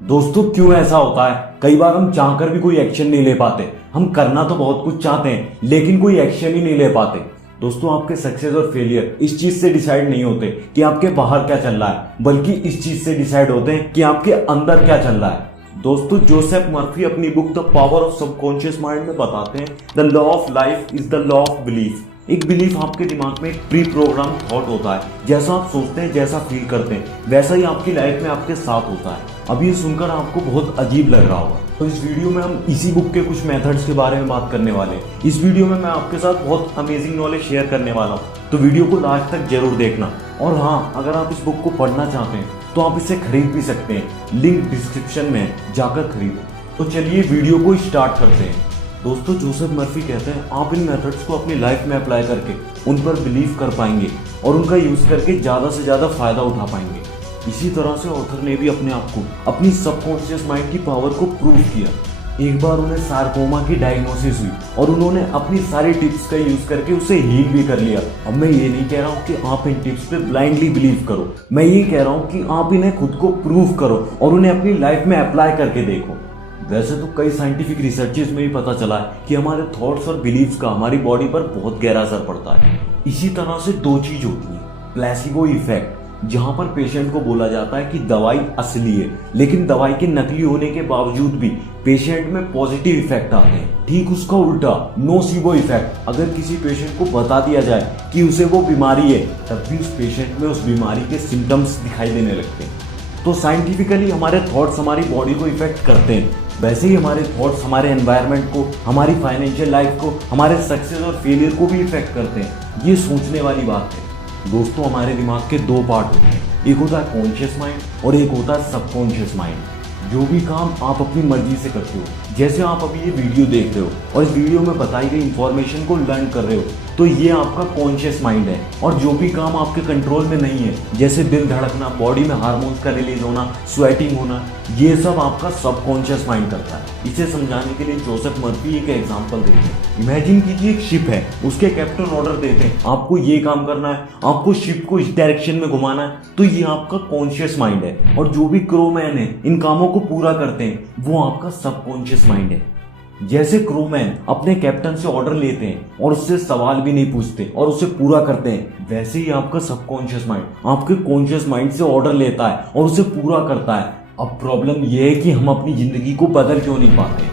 दोस्तों क्यों ऐसा होता है? कई बार हम चाहकर भी कोई एक्शन नहीं ले पाते। हम करना तो बहुत कुछ चाहते हैं लेकिन कोई एक्शन ही नहीं ले पाते। दोस्तों आपके सक्सेस और फेलियर इस चीज से डिसाइड नहीं होते कि आपके बाहर क्या चल रहा है, बल्कि इस चीज से डिसाइड होते हैं कि आपके अंदर क्या चल रहा है। दोस्तों जोसेफ मर्फी अपनी book the power of subconscious mind में बताते हैं the law of life is the law of belief. एक बिलीफ आपके दिमाग में एक प्री प्रोग्राम थॉट होता है। जैसा आप सोचते हैं, जैसा फील करते हैं, वैसा ही आपकी लाइफ में आपके साथ होता है। अब ये सुनकर आपको बहुत अजीब लग रहा होगा, तो इस वीडियो में हम इसी बुक के कुछ मेथड्स के बारे में बात करने वाले हैं। इस वीडियो में मैं आपके साथ बहुत अमेजिंग नॉलेज शेयर करने वाला हूँ, तो वीडियो को लास्ट तक जरूर देखना। और हाँ, अगर आप इस बुक को पढ़ना चाहते हैं तो आप इसे खरीद भी सकते हैं, लिंक डिस्क्रिप्शन में है, जाकर खरीदो। तो चलिए वीडियो को स्टार्ट करते हैं। दोस्तों जोसेफ मर्फी कहते हैं आप इन मेथड्स को अपनी लाइफ में अप्लाई करके उन पर बिलीव कर पाएंगे और उनका यूज करके ज्यादा से ज्यादा फायदा उठा पाएंगे। इसी तरह से ऑथर ने भी अपने आप को, अपनी सबकॉन्शियस माइंड की पावर को प्रूव किया। एक बार उन्हें सार्कोमा की डायग्नोसिस हुई और उन्होंने अपनी सारी टिप्स का यूज करके उसे हील भी कर लिया। अब मैं ये नहीं कह रहा हूँ कि आप इन टिप्स पे ब्लाइंडली बिलीव करो, मैं ये कह रहा हूँ कि आप इन्हें खुद को प्रूव करो और उन्हें अपनी लाइफ में अप्लाई करके देखो। वैसे तो कई साइंटिफिक रिसर्चेस में भी पता चला है कि हमारे थॉट्स और बिलीव्स का हमारी बॉडी पर बहुत गहरा असर पड़ता है। इसी तरह से दो चीज होती है, प्लेसिबो इफेक्ट, जहां पर पेशेंट को बोला जाता है कि दवाई असली है, लेकिन दवाई के नकली होने के बावजूद भी पेशेंट में पॉजिटिव इफेक्ट आते हैं। ठीक उसका उल्टा नोसिबो इफेक्ट, अगर किसी पेशेंट को बता दिया जाए कि उसे वो बीमारी है, तब भी उस पेशेंट में उस बीमारी के सिम्टम्स दिखाई देने लगते हैं। तो साइंटिफिकली हमारे थॉट्स हमारी बॉडी को इफेक्ट करते हैं, वैसे ही हमारे थॉट्स हमारे एनवायरनमेंट को, हमारी फाइनेंशियल लाइफ को, हमारे सक्सेस और फेलियर को भी इफेक्ट करते हैं। ये सोचने वाली बात है। दोस्तों हमारे दिमाग के दो पार्ट होते हैं, एक होता है कॉन्शियस माइंड और एक होता है सबकॉन्शियस माइंड। जो भी काम आप अपनी मर्जी से करते हो, जैसे आप अभी ये वीडियो देख रहे हो और इस वीडियो में बताई गई इंफॉर्मेशन को लर्न कर रहे हो, तो ये आपका कॉन्शियस माइंड है। और जो भी काम आपके कंट्रोल में नहीं है, जैसे दिल धड़कना, बॉडी में हार्मोन्स का रिलीज होना, स्वेटिंग होना, ये सब आपका सबकॉन्शियस माइंड करता है। इसे समझाने के लिए जोसेफ मर्फी एक एग्जांपल देते हैं। इमेजिन कीजिए एक शिप है, उसके कैप्टन ऑर्डर देते हैं आपको ये काम करना है, आपको शिप को इस डायरेक्शन में घुमाना है, तो ये आपका कॉन्शियस माइंड है। और जो भी क्रूमैन है इन कामों को पूरा करते हैं, वो आपका सबकॉन्शियस माइंड है। जैसे क्रूमैन अपने कैप्टन से ऑर्डर लेते हैं और उससे सवाल भी नहीं पूछते और उसे पूरा करते हैं, वैसे ही आपका सबकॉन्शियस माइंड आपके कॉन्शियस माइंड से ऑर्डर लेता है और उसे पूरा करता है। अब प्रॉब्लम यह है कि हम अपनी जिंदगी को बदल क्यों नहीं पाते।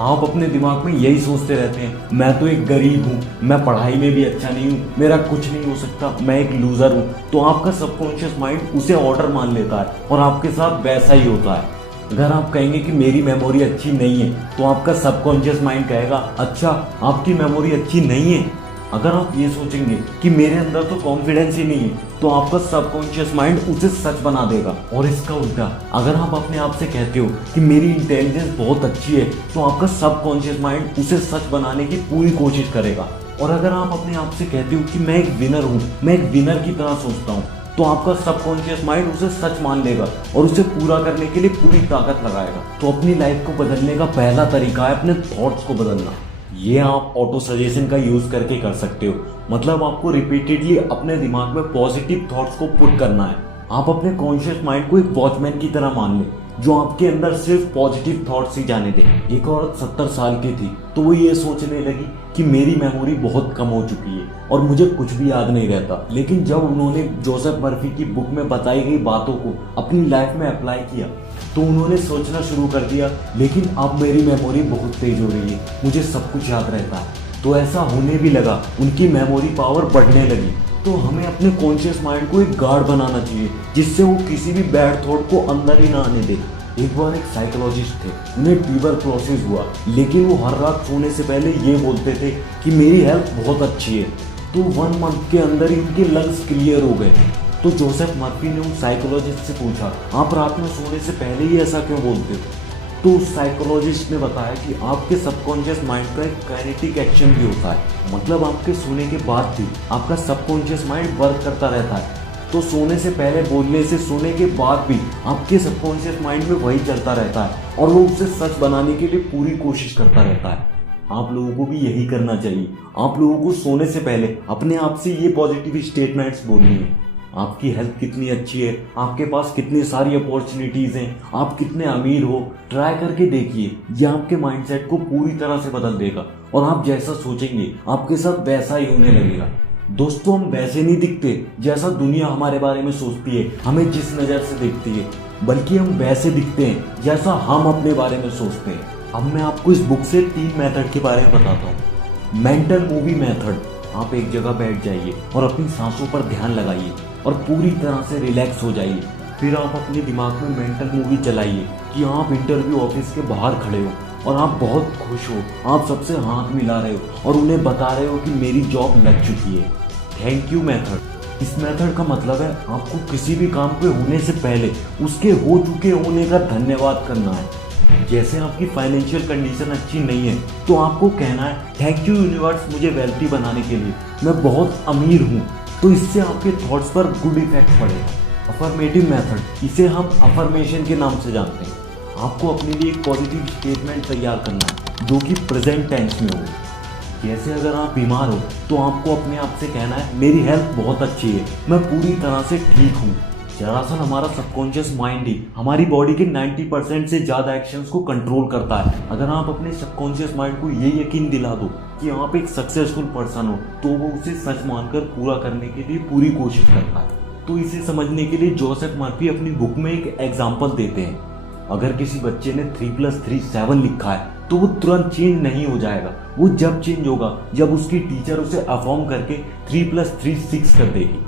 आप अपने दिमाग में यही सोचते रहते हैं, मैं तो एक गरीब हूँ, मैं पढ़ाई में भी अच्छा नहीं हूँ, मेरा कुछ नहीं हो सकता, मैं एक लूजर हूँ। तो आपका सबकॉन्शियस माइंड उसे ऑर्डर मान लेता है और आपके साथ वैसा ही होता है। अगर आप कहेंगे कि मेरी मेमोरी अच्छी नहीं है, तो आपका सबकॉन्शियस माइंड कहेगा अच्छा आपकी मेमोरी अच्छी नहीं है। अगर आप ये सोचेंगे कि मेरे अंदर तो कॉन्फिडेंस ही नहीं है, तो आपका सबकॉन्शियस माइंड उसे सच बना देगा। और इसका उल्टा, अगर आप अपने आप से कहते हो कि मेरी इंटेलिजेंस बहुत अच्छी है, तो आपका सबकॉन्शियस माइंड उसे सच बनाने की पूरी कोशिश करेगा। और अगर आप अपने आप से कहते हो कि मैं एक विनर हूँ, मैं एक विनर की तरह सोचता हूँ, तो आपका सबकॉन्शियस माइंड उसे सच मान लेगा और उसे पूरा करने के लिए पूरी ताकत लगाएगा। तो अपनी लाइफ को बदलने का पहला तरीका है अपने थॉट्स को बदलना। ये आप ऑटो सजेशन का यूज करके कर सकते हो, मतलब आपको रिपीटेडली अपने दिमाग में पॉजिटिव थॉट्स को पुट करना है। आप अपने कॉन्शियस माइंड को एक वॉचमैन की तरह मान लें, जो आपके अंदर सिर्फ पॉजिटिव थॉट्स ही जाने दे। एक औरत 70 साल की थी, तो वो ये सोचने लगी कि मेरी मेमोरी बहुत कम हो चुकी है और मुझे कुछ भी याद नहीं रहता। लेकिन जब उन्होंने जोसेफ मर्फी की बुक में बताई गई बातों को अपनी लाइफ में अप्लाई किया, तो उन्होंने सोचना शुरू कर दिया, लेकिन अब मेरी मेमोरी बहुत तेज हो रही है, मुझे सब कुछ याद रहता है। तो ऐसा होने भी लगा, उनकी मेमोरी पावर बढ़ने लगी। तो हमें अपने कॉन्शियस माइंड को एक गार्ड बनाना चाहिए, जिससे वो किसी भी बैड थॉट को अंदर ही ना आने दे। एक बार एक साइकोलॉजिस्ट थे, उन्हें ट्यूबरक्लोसिस हुआ, लेकिन वो हर रात सोने से पहले ये बोलते थे कि मेरी हेल्थ बहुत अच्छी है। तो 1 मंथ के अंदर ही उनके लंग्स क्लियर हो गए। तो जोसेफ मर्फी ने उन साइकोलॉजिस्ट से पूछा, आप रात में सोने से पहले ही ऐसा क्यों बोलते हो? तो उस साइकोलॉजिस्ट ने बताया कि आपके सबकॉन्शियस माइंड का एक काइनेटिक एक्शन भी होता है, मतलब आपके सोने के बाद भी आपका सबकॉन्शियस माइंड वर्क करता रहता है। तो सोने से पहले बोलने से सोने के बाद भी आपके सबकॉन्शियस माइंड में वही चलता रहता है और वो उसे सच बनाने के लिए पूरी कोशिश करता रहता है। आप लोगों को भी यही करना चाहिए। आप लोगों को सोने से पहले अपने आप से ये पॉजिटिव स्टेटमेंट्स बोलनी है आपकी हेल्थ कितनी अच्छी है, आपके पास कितनी सारी अपॉर्चुनिटीज हैं, आप कितने अमीर हो। ट्राई करके देखिए, ये आपके माइंडसेट को पूरी तरह से बदल देगा और आप जैसा सोचेंगे आपके साथ वैसा ही होने लगेगा। दोस्तों, हम वैसे नहीं दिखते जैसा दुनिया हमारे बारे में सोचती है, हमें जिस नज़र से देखती है, बल्कि हम वैसे दिखते हैं जैसा हम अपने बारे में सोचते हैं। अब मैं आपको इस बुक से 3 मेथड के बारे में बताता हूँ। मेंटल मूवी मेथड, आप एक जगह बैठ जाइए और अपनी सांसों पर ध्यान लगाइए और पूरी तरह से रिलैक्स हो जाइए। फिर आप अपने दिमाग में मेंटल मूवी चलाइए कि आप इंटरव्यू ऑफिस के बाहर खड़े हो और आप बहुत खुश हो, आप सबसे हाथ मिला रहे हो और उन्हें बता रहे हो कि मेरी जॉब लग चुकी है। Thank you method. इस मेथड का मतलब है आपको किसी भी काम के होने से पहले उसके हो चुके होने का धन्यवाद करना है। जैसे आपकी फाइनेंशियल कंडीशन अच्छी नहीं है तो आपको कहना है थैंक यू यूनिवर्स मुझे वेल्थी बनाने के लिए, मैं बहुत अमीर हूँ। तो इससे आपके थॉट्स पर गुड इफेक्ट पड़ेगा। अफर्मेटिव मेथड, इसे हम अफर्मेशन के नाम से जानते हैं। आपको अपने लिए एक पॉजिटिव स्टेटमेंट तैयार करना है जो कि प्रेजेंट टेंस में हो। जैसे अगर आप बीमार हो तो आपको अपने आप से कहना है मेरी हेल्थ बहुत अच्छी है, मैं पूरी तरह से ठीक हूँ। दरअसल हमारा सबकॉन्शियस माइंड ही हमारी बॉडी के 90% से ज़्यादा एक्शंस को कंट्रोल करता है। अगर आप अपने सबकॉन्शियस माइंड को ये यकीन दिला दो कि आप एक सक्सेसफुल पर्सन हो तो वो उसे सच मानकर पूरा करने के लिए पूरी कोशिश करता है। तो इसे समझने के लिए जोसेफ मर्फी अपनी बुक में एक एग्जाम्पल देते हैं। अगर किसी बच्चे ने 3+3 7 लिखा है तो वो तुरंत चेंज नहीं हो जाएगा। वो जब चेंज होगा जब उसकी टीचर उसे अफॉर्म करके 3+3 6 कर देगी।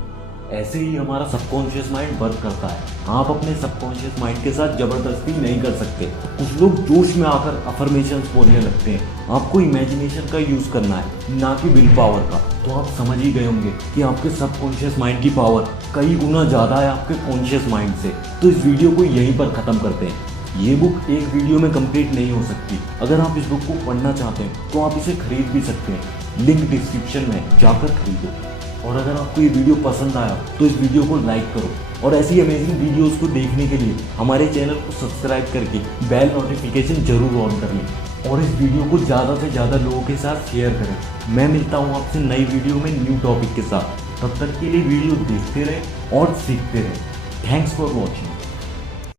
ऐसे ही हमारा सबकॉन्शियस माइंड वर्क करता है। आप अपने सबकॉन्शियस माइंड के साथ जबरदस्ती नहीं कर सकते। कुछ लोग जोश में आकर अफर्मेशंस बोलने लगते हैं। आपको इमेजिनेशन का यूज करना है, ना कि विल पावर का। तो आप समझ ही गए होंगे कि आपके सबकॉन्शियस माइंड की पावर कई गुना ज़्यादा है आपके कॉन्शियस माइंड से। तो इस वीडियो को यहीं पर ख़त्म करते हैं। ये बुक एक वीडियो में कंप्लीट नहीं हो सकती। अगर आप इस बुक को पढ़ना चाहते हैं तो आप इसे खरीद भी सकते हैं, लिंक डिस्क्रिप्शन में जाकर खरीदो। और अगर आपको ये वीडियो पसंद आया तो इस वीडियो को लाइक करो और ऐसी अमेजिंग वीडियोस को देखने के लिए हमारे चैनल को सब्सक्राइब करके बेल नोटिफिकेशन जरूर ऑन कर लें और इस वीडियो को ज़्यादा से ज़्यादा लोगों के साथ शेयर करें। मैं मिलता हूँ आपसे नई वीडियो में न्यू टॉपिक के साथ। तब तक के लिए वीडियो देखते रहें और सीखते रहें। Thanks for watching.